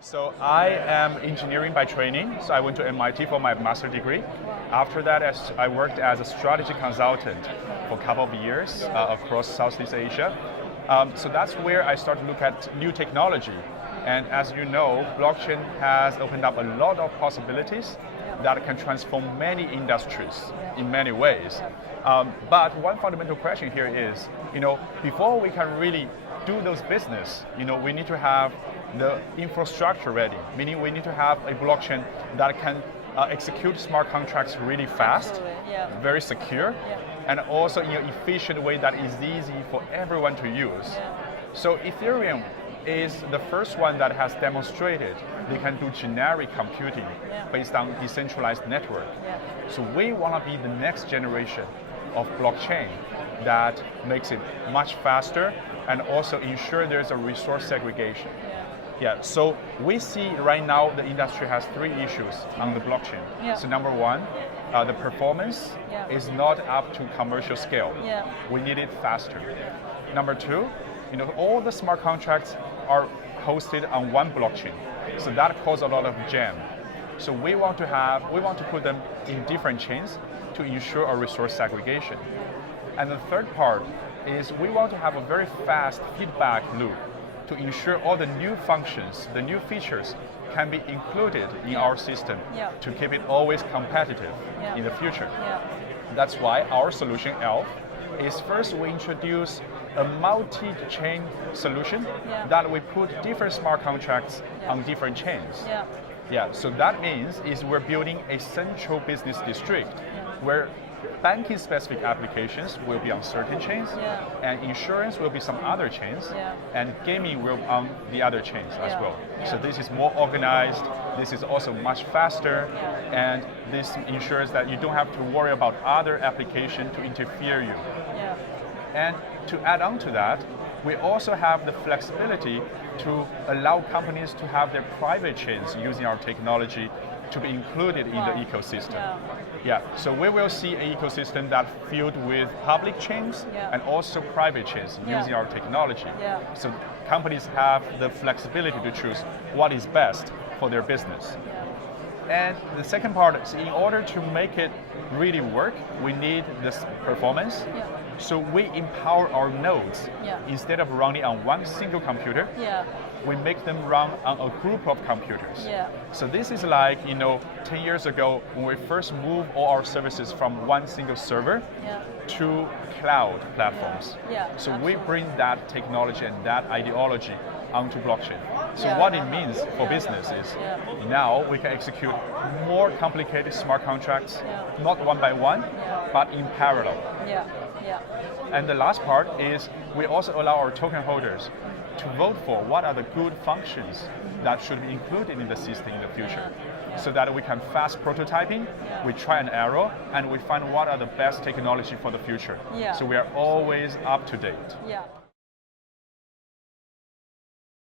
So I am engineering by training, so I went to MIT for my master's degree. After that, I worked as a strategy consultant for a couple of years across Southeast Asia. So that's where I started to look at new technology. And as you know, blockchain has opened up a lot of possibilities that can transform many industries in many ways. But one fundamental question here is, before we can really do those business, we need to have the infrastructure ready, meaning we need to have a blockchain that can execute smart contracts really fast, very secure, and also in an efficient way that is easy for everyone to use. So Ethereum is the first one that has demonstrated they can do generic computing based on decentralized network. So we want to be the next generation of blockchain that makes it much faster and also ensure there's a resource segregation. So we see right now the industry has three issues on the blockchain. So number one, the performance is not up to commercial scale. We need it faster. Number two, all the smart contracts are hosted on one blockchain. So that causes a lot of jam. So we want to put them in different chains to ensure a resource segregation. And the third part is we want to have a very fast feedback loop to ensure all the new functions, the new features can be included in our system to keep it always competitive in the future. That's why our solution, aelf, is first we introduce a multi-chain solution that we put different smart contracts on different chains. So that means is we're building a central business district where banking specific applications will be on certain chains, and insurance will be some other chains, and gaming will be on the other chains as well. So this is more organized, this is also much faster, and this ensures that you don't have to worry about other applications to interfere you. And to add on to that, we also have the flexibility to allow companies to have their private chains using our technology to be included in the ecosystem. So we will see an ecosystem that's filled with public chains and also private chains using our technology. So companies have the flexibility to choose what is best for their business. And the second part is in order to make it really work, we need this performance. So we empower our nodes. Instead of running on one single computer, we make them run on a group of computers. So this is like, 10 years ago when we first moved all our services from one single server to cloud platforms. So we bring that technology and that ideology onto blockchain. So what it means for business is now we can execute more complicated smart contracts, not one by one, but in parallel. And the last part is we also allow our token holders to vote for what are the good functions that should be included in the system in the future. So that we can fast prototyping, we try and error, and we find what are the best technology for the future. So we are always up to date.